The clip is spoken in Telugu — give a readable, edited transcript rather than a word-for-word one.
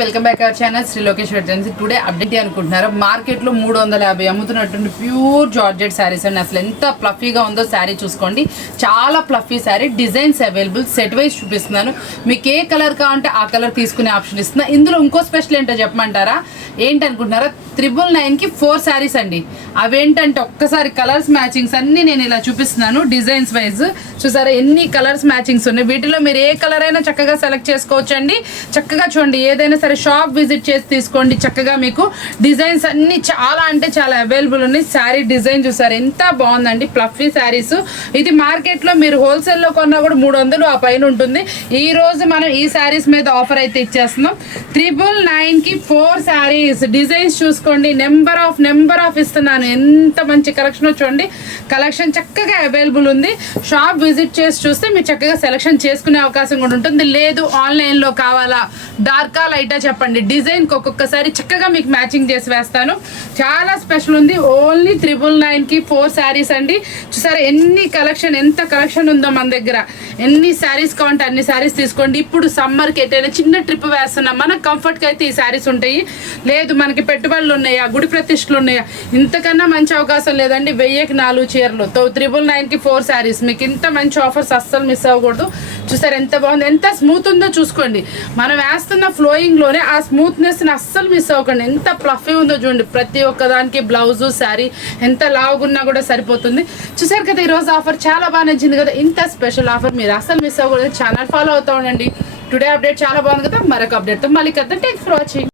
Welcome back our channel Shri Lokesh వెటెన్సీ. టుడే అప్డేట్ అనుకుంటున్నారు. మార్కెట్లో 350 అమ్ముతున్నటువంటి ప్యూర్ జార్జెట్ శారీస్ అండి. అసలు ఎంత ఫ్లఫీగా ఉందో శారీ చూసుకోండి. చాలా fluffy sari, designs available, set wise చూపిస్తున్నాను. మీకు ఏ కలర్ కావాలంటే ఆ కలర్ తీసుకునే ఆప్షన్ ఇస్తున్నా. ఇందులో ఇంకో స్పెషల్ ఏంటో చెప్పమంటారా? ఏంటనుకుంటున్నారా? 999కి 4 శారీస్ అండి. అవేంటంటే ఒక్కసారి కలర్స్ మ్యాచింగ్స్ అన్నీ నేను ఇలా చూపిస్తున్నాను. డిజైన్స్ వైజ్ చూసారా ఎన్ని కలర్స్ మ్యాచింగ్స్ ఉన్నాయి. వీటిలో మీరు ఏ కలర్ అయినా చక్కగా సెలెక్ట్ చేసుకోవచ్చు అండి. చక్కగా చూడండి, ఏదైనా సరే షాప్ విజిట్ చేసి తీసుకోండి. చక్కగా మీకు డిజైన్స్ అన్ని చాలా అంటే చాలా అవైలబుల్ ఉన్నాయి. శారీ డిజైన్ చూసారు ఎంత బాగుందండి, ఫ్లఫీ శారీస్. ఇది మార్కెట్లో మీరు హోల్సేల్లో కొన్నా కూడా 300 ఆ పైన ఉంటుంది. ఈ రోజు మనం ఈ శారీస్ మీద ఆఫర్ అయితే ఇచ్చేస్తున్నాం. 999కి 4 శారీస్. డిజైన్స్ చూసుకోండి, నెంబర్ ఆఫ్ ఇస్తున్నాను. ఎంత మంచి కలెక్షన్ చూడండి. కలెక్షన్ చక్కగా అవైలబుల్ ఉంది. షాప్ విజిట్ చేసి చూస్తే మీరు చక్కగా సెలెక్షన్ చేసుకునే అవకాశం కూడా ఉంటుంది. లేదు ఆన్లైన్లో కావాలా, డార్కా లైటా చెప్పండి, డిజైన్కి ఒక్కొక్కసారి చక్కగా మీకు మ్యాచింగ్ చేసి వేస్తాను. చాలా స్పెషల్ ఉంది. ఓన్లీ 999కి 4 శారీస్ అండి. చూసారా ఎన్ని కలెక్షన్, ఎంత కలెక్షన్ ఉందో మన దగ్గర. ఎన్ని శారీస్ కావాలంటే అన్ని శారీస్ తీసుకోండి. ఇప్పుడు సమ్మర్కి ఎటైనా చిన్న ట్రిప్ వేస్తున్నాం, మనకు కంఫర్ట్గా అయితే ఈ శారీస్ ఉంటాయి. లేదు మనకి పెట్టుబడులు ఉన్నాయా, గుడి ప్రతిష్టలు ఉన్నాయా, ఇంతకన్నా మంచి అవకాశం లేదండి. 1000కి 4 చీరలు, 999కి 4 శారీస్. మీకు ఇంత మంచి ఆఫర్స్ అస్సలు మిస్ అవ్వకూడదు. చూసారు ఎంత బాగుంది, ఎంత స్మూత్ ఉందో చూసుకోండి. మనం వేస్తున్న ఫ్లోయింగ్లోనే ఆ స్మూత్నెస్ని అస్సలు మిస్ అవ్వకండి. ఎంత ఫ్లఫీ ఉందో చూడండి. ప్రతి ఒక్కదానికి బ్లౌజు శారీ ఎంత లావుగున్నా కూడా సరిపోతుంది. చూసారు కదా ఈరోజు ఆఫర్ చాలా బాగా నచ్చింది కదా. ఇంత స్పెషల్ ఆఫర్ మీరు అస్సలు మిస్ అవ్వకూడదు. ఛానల్ ఫాలో అవుతా ఉండండి. టుడే అప్డేట్ చాలా బాగుంది కదా. మరొక అప్డేట్తో మళ్ళీ కదా. Thanks for watching.